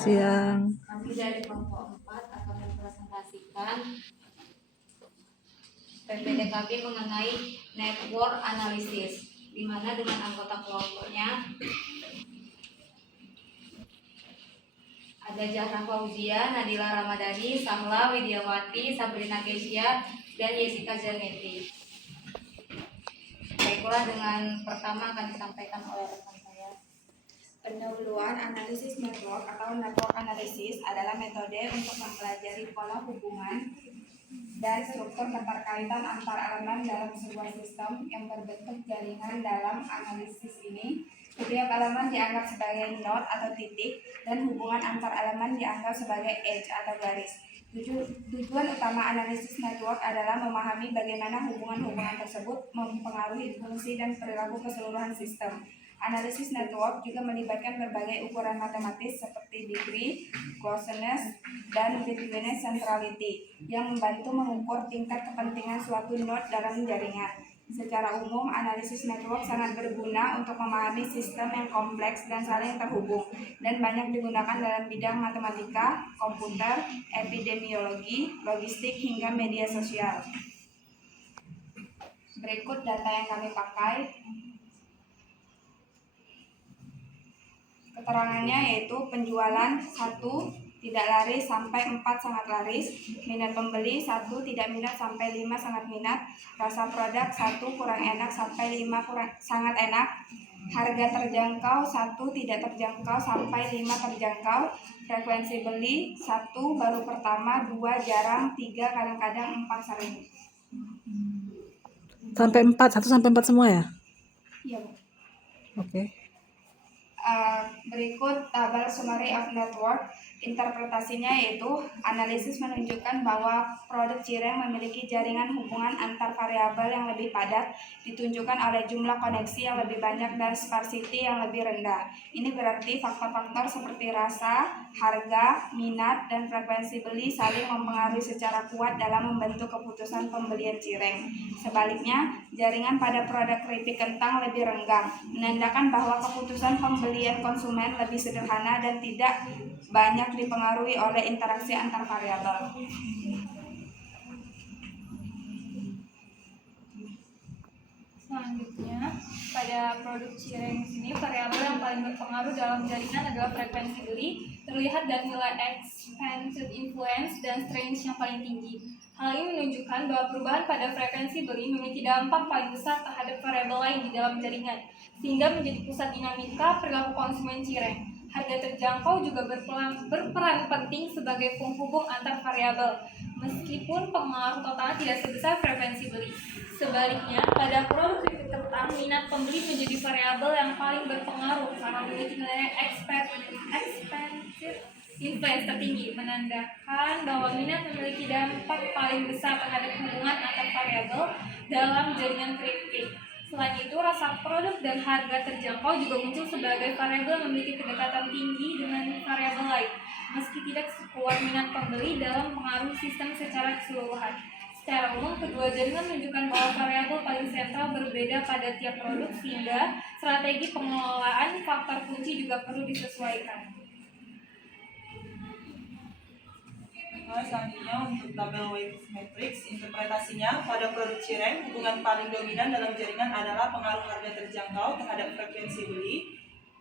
Siang. Kami dari kelompok 4 akan mempresentasikan PPDKB mengenai network analysis, di mana dengan anggota kelompoknya ada Zahra Fauzia, Nadila Ramadhani, Sahla Widiawati, Sabrina Kesia, dan Jessica Zaneti. Baiklah, dengan pertama akan disampaikan oleh rekan saya. Pendahuluan analisis network atau network analysis adalah metode untuk mempelajari pola hubungan dan struktur keterkaitan antar elemen dalam sebuah sistem yang berbentuk jaringan. Dalam analisis ini, setiap elemen dianggap sebagai node atau titik, dan hubungan antar elemen dianggap sebagai edge atau garis. Tujuan utama analisis network adalah memahami bagaimana hubungan-hubungan tersebut mempengaruhi fungsi dan perilaku keseluruhan sistem. Analisis network juga melibatkan berbagai ukuran matematis seperti degree, closeness, dan betweenness centrality yang membantu mengukur tingkat kepentingan suatu node dalam jaringan. Secara umum, analisis network sangat berguna untuk memahami sistem yang kompleks dan saling terhubung, dan banyak digunakan dalam bidang matematika, komputer, epidemiologi, logistik, hingga media sosial. Berikut data yang kami pakai. Keterangannya yaitu penjualan 1 tidak laris sampai 4 sangat laris, minat pembeli 1 tidak minat sampai 5 sangat minat, rasa produk 1 kurang enak sampai 5 sangat enak, harga terjangkau 1 tidak terjangkau sampai 5 terjangkau, frekuensi beli 1 baru pertama, 2 jarang, 3 kadang-kadang, 4 sering. Sampai 4, 1 sampai 4 semua ya? Iya, Bu. Oke. Berikut tabel summary of network. Interpretasinya yaitu analisis menunjukkan bahwa produk Cireng memiliki jaringan hubungan antar variabel yang lebih padat, ditunjukkan oleh jumlah koneksi yang lebih banyak dan sparsity yang lebih rendah. Ini berarti faktor-faktor seperti rasa, harga, minat, dan frekuensi beli saling mempengaruhi secara kuat dalam membentuk keputusan pembelian Cireng. Sebaliknya, jaringan pada produk keripik kentang lebih renggang, menandakan bahwa keputusan pembelian konsumen lebih sederhana dan tidak banyak dipengaruhi oleh interaksi antar variabel. Selanjutnya, pada produk Cireng sini, variabel yang paling berpengaruh dalam jaringan adalah frekuensi beli, terlihat dari nilai expanded influence dan strength yang paling tinggi. Hal ini menunjukkan bahwa perubahan pada frekuensi beli memiliki dampak paling besar terhadap variabel lain di dalam jaringan, sehingga menjadi pusat dinamika perilaku konsumen Cireng. Harga terjangkau juga berperan penting sebagai penghubung antar variabel, meskipun pengaruh totalnya tidak sebesar frekuensi beli. Sebaliknya, pada produk keripik kentang, minat pembeli menjadi variabel yang paling berpengaruh karena memiliki nilai expanded influence tertinggi, menandakan bahwa minat memiliki dampak paling besar terhadap hubungan antar variabel dalam jaringan keripik. Selain itu, rasa produk dan harga terjangkau juga muncul sebagai variabel yang memiliki kedekatan tinggi dengan variabel lain, meski tidak sekuat minat pembeli dalam pengaruh sistem secara keseluruhan. Secara umum, kedua jaringan menunjukkan bahwa variabel paling sentral berbeda pada tiap produk, sehingga strategi pengelolaan faktor kunci juga perlu disesuaikan. Selanjutnya untuk tabel weight matrix, interpretasinya pada produk Cireng, hubungan paling dominan dalam jaringan adalah pengaruh harga terjangkau terhadap frekuensi beli,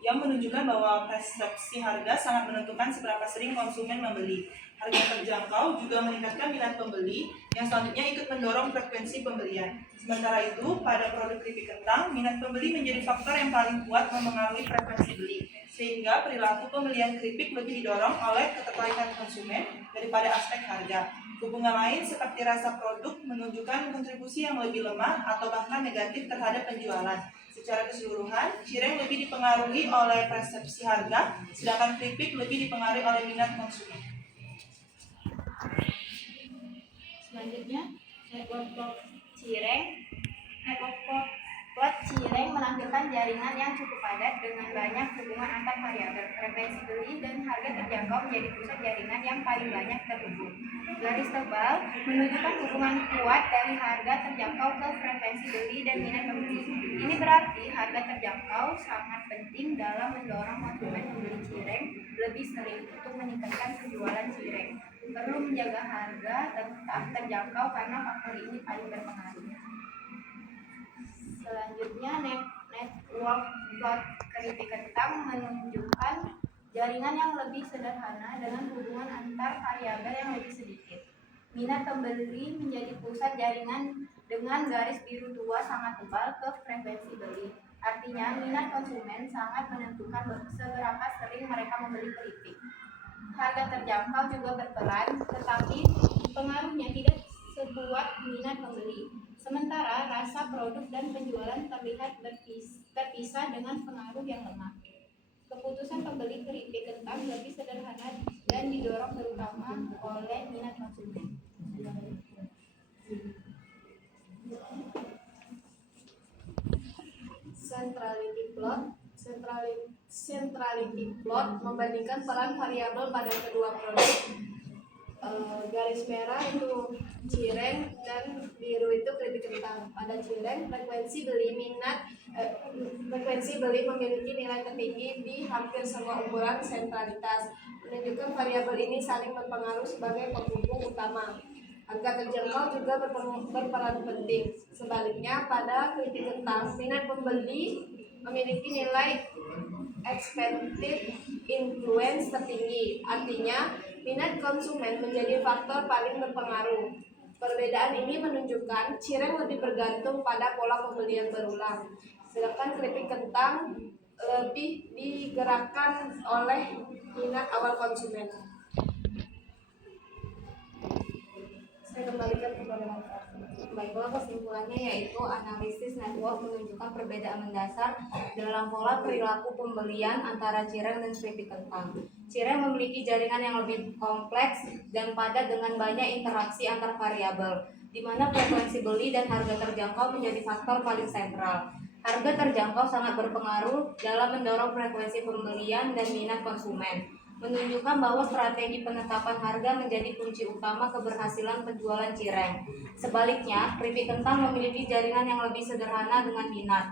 yang menunjukkan bahwa persepsi harga sangat menentukan seberapa sering konsumen membeli. Harga terjangkau juga meningkatkan minat pembeli, yang selanjutnya ikut mendorong frekuensi pembelian. Sementara itu, pada produk keripik kentang, minat pembeli menjadi faktor yang paling kuat mempengaruhi frekuensi beli, sehingga perilaku pembelian keripik lebih didorong oleh ketertarikan konsumen daripada aspek harga. Hubungan lain seperti rasa produk menunjukkan kontribusi yang lebih lemah atau bahkan negatif terhadap penjualan. Secara keseluruhan, Cireng lebih dipengaruhi oleh persepsi harga, sedangkan keripik lebih dipengaruhi oleh minat konsumen. Selanjutnya, network plot Cireng menampilkan jaringan yang cukup padat dengan banyak hubungan antar variabel. Frekuensi beli dan harga terjangkau menjadi pusat jaringan yang paling banyak terhubung. Garis tebal menunjukkan hubungan kuat dari harga terjangkau ke frekuensi beli dan minat pembeli. Ini berarti harga terjangkau sangat penting dalam mendorong konsumen membeli Cireng lebih sering untuk meningkatkan penjualan cireng. Perlu menjaga harga tetap terjangkau karena faktor ini paling berpengaruh. Selanjutnya, network plot keripik kentang menunjukkan jaringan yang lebih sederhana dengan hubungan antar variabel yang lebih sedikit. Minat pembeli menjadi pusat jaringan dengan garis biru tua sangat tebal ke frekuensi beli. Artinya, minat konsumen sangat menentukan seberapa sering mereka membeli keripik. Harga terjangkau juga berperan, tetapi pengaruhnya tidak sekuat minat pembeli. Sementara rasa produk dan penjualan terlihat terpisah dengan pengaruh yang lemah. Keputusan pembeli keripik kentang lebih sederhana dan didorong terutama oleh minat konsumen. Centrality plot membandingkan peran variabel pada kedua produk. Garis merah itu cireng dan biru itu keripik kentang. Pada cireng, frekuensi beli memiliki nilai tertinggi di hampir semua ukuran sentralitas. Menunjukkan variabel ini saling berpengaruh sebagai penghubung utama. Harga terjangkau juga berperan penting. Sebaliknya, pada keripik kentang, minat pembeli memiliki nilai expected influence tertinggi. Artinya, minat konsumen menjadi faktor paling berpengaruh. Perbedaan ini menunjukkan cireng lebih bergantung pada pola pembelian berulang, sedangkan keripik kentang lebih digerakkan oleh minat awal konsumen. Saya kembalikan kepada Bapak. Baiklah, kesimpulannya yaitu analisis network menunjukkan perbedaan mendasar dalam pola perilaku pembelian antara cireng dan keripik kentang. Cireng memiliki jaringan yang lebih kompleks dan padat dengan banyak interaksi antar variabel, di mana frekuensi beli dan harga terjangkau menjadi faktor paling sentral. Harga terjangkau sangat berpengaruh dalam mendorong frekuensi pembelian dan minat konsumen, menunjukkan bahwa strategi penetapan harga menjadi kunci utama keberhasilan penjualan cireng. Sebaliknya, keripik kentang memiliki jaringan yang lebih sederhana dengan minat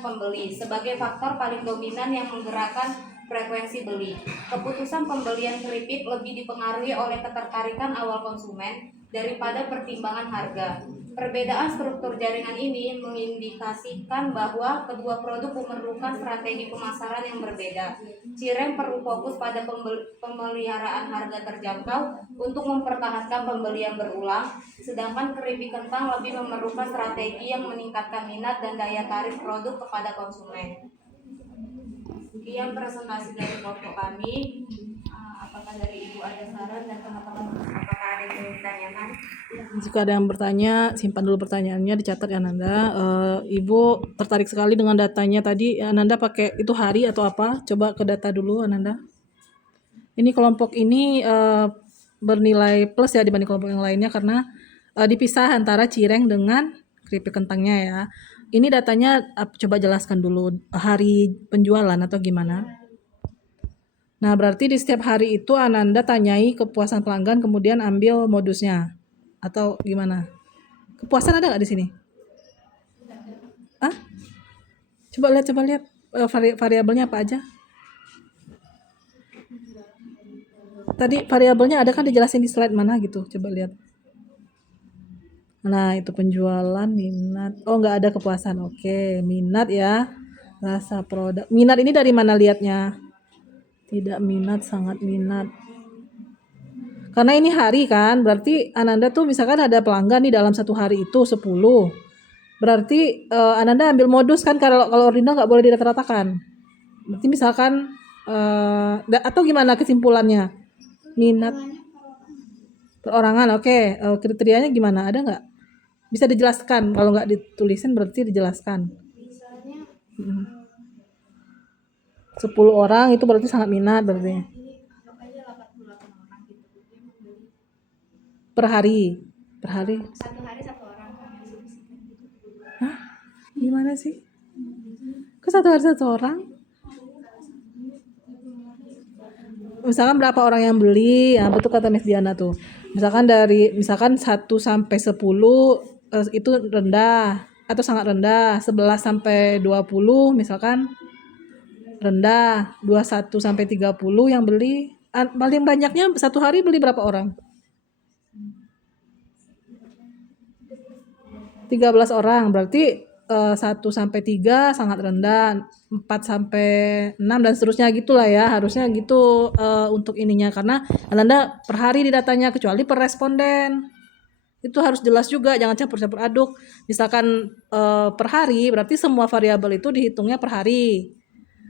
pembeli sebagai faktor paling dominan yang menggerakkan frekuensi beli. Keputusan pembelian keripik lebih dipengaruhi oleh ketertarikan awal konsumen daripada pertimbangan harga. Perbedaan struktur jaringan ini mengindikasikan bahwa kedua produk memerlukan strategi pemasaran yang berbeda. Cireng perlu fokus pada pemeliharaan harga terjangkau untuk mempertahankan pembelian berulang, sedangkan keripik kentang lebih memerlukan strategi yang meningkatkan minat dan daya tarik produk kepada konsumen. Sekian presentasi dari kelompok kami. Apakah dari Ibu ada saran dan teman-teman apakah ada yang ingin ditanyakan? Jika ada yang bertanya, simpan dulu pertanyaannya, dicatat ya Ananda. Ibu tertarik sekali dengan datanya tadi. Ananda pakai itu hari atau apa? Coba ke data dulu Ananda. Ini kelompok ini bernilai plus ya dibanding kelompok yang lainnya karena dipisah antara cireng dengan keripik kentangnya ya. Ini datanya coba jelaskan dulu hari penjualan atau gimana? Nah, berarti di setiap hari itu Ananda tanyai kepuasan pelanggan kemudian ambil modusnya atau gimana? Kepuasan ada nggak di sini? Ah? Coba lihat variabelnya apa aja? Tadi variabelnya ada kan dijelasin di slide mana gitu? Coba lihat. Nah, itu penjualan, minat. Oh, nggak ada kepuasan. Oke, minat ya. Rasa produk. Minat ini dari mana lihatnya? Tidak minat, sangat minat. Karena ini hari kan, berarti Ananda tuh misalkan ada pelanggan nih dalam satu hari itu 10. Berarti Ananda ambil modus kan kalau ordinal nggak boleh dirata-ratakan. Berarti misalkan atau gimana kesimpulannya? Minat perorangan, oke. Kriterianya gimana? Ada nggak? Bisa dijelaskan. Kalau nggak ditulisin berarti dijelaskan. Misalnya 10 orang itu berarti sangat minat berarti. anggap aja 88 orang gitu dia membeli Per hari. satu hari satu orang kan asumsikan gitu. Hah? Gimana sih? Kok satu hari satu orang? Misalkan berapa orang yang beli? Ya, betul kata Miss Diana tuh. Misalkan 1 sampai 10 itu rendah atau sangat rendah. 11 sampai 20 misalkan rendah 21 sampai 30 yang beli. Paling banyaknya satu hari beli berapa orang? 13 orang, berarti 1 sampai 3 sangat rendah, 4 sampai 6 dan seterusnya gitulah ya. Harusnya gitu untuk ininya, karena Anda per hari di datanya, kecuali per responden. Itu harus jelas juga, jangan campur-campur aduk. Misalkan per hari, berarti semua variabel itu dihitungnya per hari.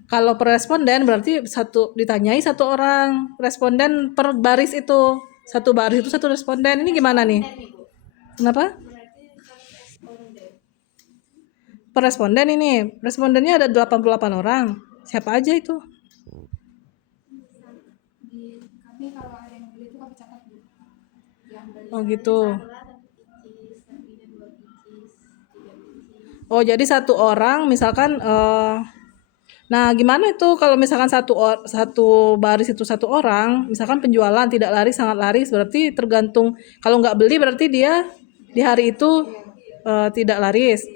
Kalau per responden berarti ditanyai satu orang responden per baris itu. Satu baris itu satu responden. Ini gimana nih? Kenapa? Per responden ini. Respondennya ada 88 orang. Siapa aja itu? Kami kalau ada yang beli itu kami catat Bu. Yang beli Oh gitu. Oh jadi satu orang misalkan nah gimana itu kalau misalkan satu baris itu satu orang, misalkan penjualan tidak laris sangat laris, berarti tergantung, kalau nggak beli berarti dia di hari itu tidak laris.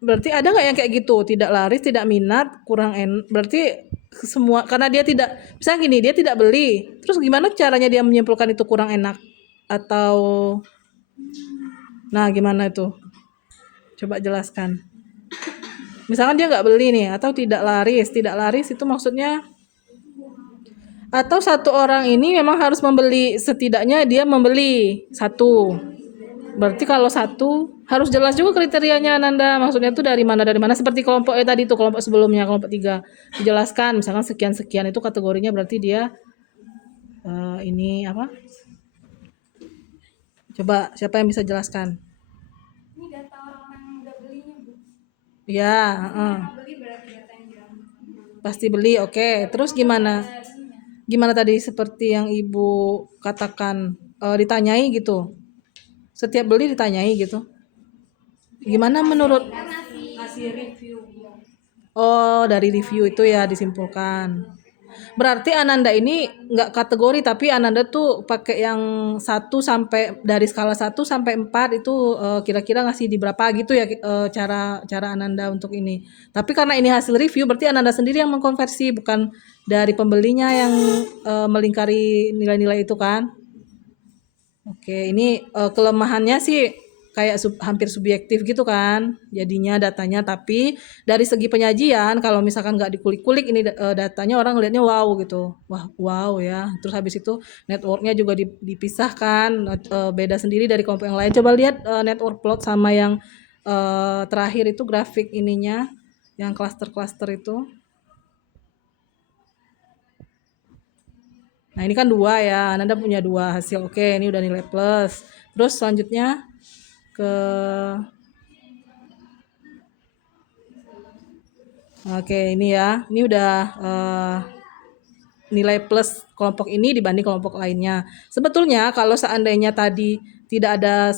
Berarti ada nggak yang kayak gitu, tidak laris, tidak minat, kurang berarti semua karena dia tidak, misalnya gini, dia tidak beli, terus gimana caranya dia menyimpulkan itu kurang enak atau nah gimana itu, coba jelaskan. Misalkan dia nggak beli nih, atau tidak laris itu maksudnya, atau satu orang ini memang harus membeli, setidaknya dia membeli satu. Berarti kalau satu harus jelas juga kriterianya Ananda, maksudnya itu dari mana seperti kelompok tadi itu, kelompok sebelumnya, kelompok 3 dijelaskan misalkan sekian itu kategorinya, berarti dia ini apa, coba siapa yang bisa jelaskan? Ini data orang yang udah belinya Bu. Ya Beli berarti data yang diambil. pasti beli, oke. Terus gimana tadi seperti yang ibu katakan, ditanyai gitu, setiap beli ditanyai gitu, gimana menurut? Ngasih review. Oh, dari review itu ya disimpulkan. Berarti Ananda ini nggak kategori, tapi Ananda tuh pakai yang 1 sampai, dari skala 1 sampai 4 itu kira-kira ngasih di berapa gitu ya, cara Ananda untuk ini. Tapi karena ini hasil review, berarti Ananda sendiri yang mengkonversi, bukan dari pembelinya yang melingkari nilai-nilai itu kan. Oke, ini kelemahannya sih kayak hampir subjektif gitu kan jadinya datanya, tapi dari segi penyajian kalau misalkan nggak dikulik-kulik ini datanya, orang ngelihatnya wow gitu, wah wow ya. Terus habis itu networknya juga dipisahkan, beda sendiri dari kelompok yang lain. Coba lihat network plot sama yang terakhir itu grafik ininya, yang klaster-klaster itu. Nah ini kan 2 ya, Anda punya 2 hasil, oke ini udah nilai plus. Terus selanjutnya ke ini ya, ini udah nilai plus kelompok ini dibanding kelompok lainnya. Sebetulnya kalau seandainya tadi tidak ada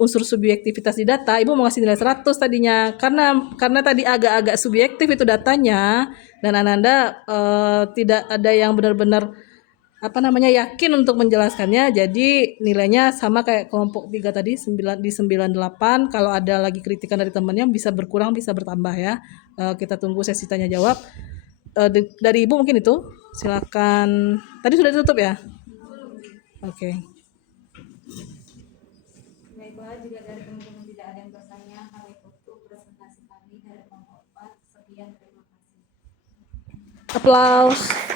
unsur subjektivitas di data, Ibu mau ngasih nilai 100 tadinya, karena tadi agak-agak subjektif itu datanya, dan Ananda tidak ada yang benar-benar yakin untuk menjelaskannya, jadi nilainya sama kayak kelompok 3 tadi, 98. Kalau ada lagi kritikan dari temannya bisa berkurang bisa bertambah ya. Kita tunggu sesi tanya jawab. Dari Ibu mungkin itu, silakan. Tadi sudah ditutup ya? Oke. Baiklah, jika dari teman-teman tidak ada yang bertanya, kami tutup presentasi kami dari kelompok 4. Sekian, terima kasih. Applause.